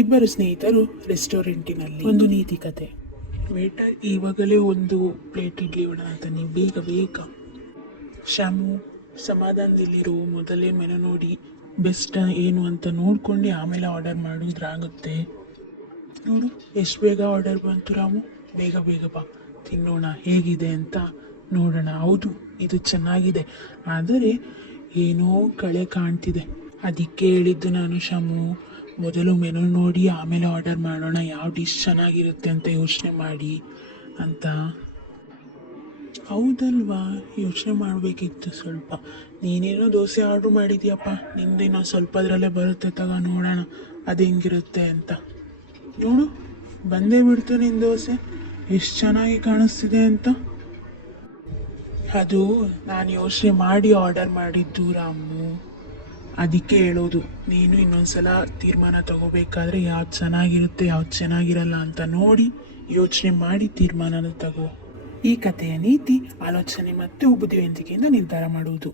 ಇಬ್ಬರು ಸ್ನೇಹಿತರು ರೆಸ್ಟೋರೆಂಟಿನಲ್ಲಿ. ಒಂದು ನೀತಿ ಕತೆ. ವೇಟರ್, ಇವಾಗಲೇ ಒಂದು ಪ್ಲೇಟ್ ಇಡ್ಲಿ ವಡ ತನ್ನಿ, ಬೇಗ ಬೇಗ. ಶ್ಯಾಮು, ಸಮಾಧಾನದಲ್ಲಿರು, ಮೊದಲೇ ಮೆನು ನೋಡಿ ಬೆಸ್ಟ್ ಏನು ಅಂತ ನೋಡ್ಕೊಂಡು ಆಮೇಲೆ ಆರ್ಡರ್ ಮಾಡಿದ್ರಾಗುತ್ತೆ. ನೋಡು ಎಷ್ಟು ಬೇಗ ಆರ್ಡರ್ ಬಂತು ರಾಮು. ಬೇಗ ಬೇಗ ಬಾ, ತಿನ್ನೋಣ ಹೇಗಿದೆ ಅಂತ ನೋಡೋಣ. ಹೌದು, ಇದು ಚೆನ್ನಾಗಿದೆ, ಆದರೆ ಏನೋ ಕಳೆ ಕಾಣ್ತಿದೆ. ಅದಕ್ಕೆ ಹೇಳಿದ್ದು ನಾನು ಶ್ಯಾಮು, ಮೊದಲು ಮೆನು ನೋಡಿ ಆಮೇಲೆ ಆರ್ಡರ್ ಮಾಡೋಣ, ಯಾವ ಡಿಶ್ ಚೆನ್ನಾಗಿರುತ್ತೆ ಅಂತ ಯೋಚನೆ ಮಾಡಿ ಅಂತ. ಹೌದಲ್ವಾ, ಯೋಚನೆ ಮಾಡಬೇಕಿತ್ತು ಸ್ವಲ್ಪ. ನೀನೇನೋ ದೋಸೆ ಆರ್ಡ್ರ್ ಮಾಡಿದ್ಯಪ್ಪ, ನಿಂದೇನೋ ಸ್ವಲ್ಪದ್ರಲ್ಲೇ ಬರುತ್ತೆ, ತಗೋ ನೋಡೋಣ ಅದು ಹೆಂಗಿರುತ್ತೆ ಅಂತ. ನೋಡು ಬಂದೇ ಬಿಡ್ತು ನಿನ್ನ ದೋಸೆ, ಎಷ್ಟು ಚೆನ್ನಾಗಿ ಕಾಣಿಸ್ತಿದೆ ಅಂತ. ಅದು ನಾನು ಯೋಚನೆ ಮಾಡಿ ಆರ್ಡರ್ ಮಾಡಿದ್ದು ರಾಮು. ಅದಕ್ಕೆ ಹೇಳೋದು, ನೀನು ಇನ್ನೊಂದ್ಸಲ ತೀರ್ಮಾನ ತಗೋಬೇಕಾದ್ರೆ ಯಾವ್ದು ಚೆನ್ನಾಗಿರುತ್ತೆ ಯಾವ್ದು ಚೆನ್ನಾಗಿರಲ್ಲ ಅಂತ ನೋಡಿ ಯೋಚನೆ ಮಾಡಿ ತೀರ್ಮಾನನ ತಗೋ. ಈ ಕಥೆಯ ನೀತಿ, ಆಲೋಚನೆ ಮತ್ತು ಬುದ್ಧಿವಂತಿಕೆಯಿಂದ ನಿರ್ಧಾರ ಮಾಡುವುದು.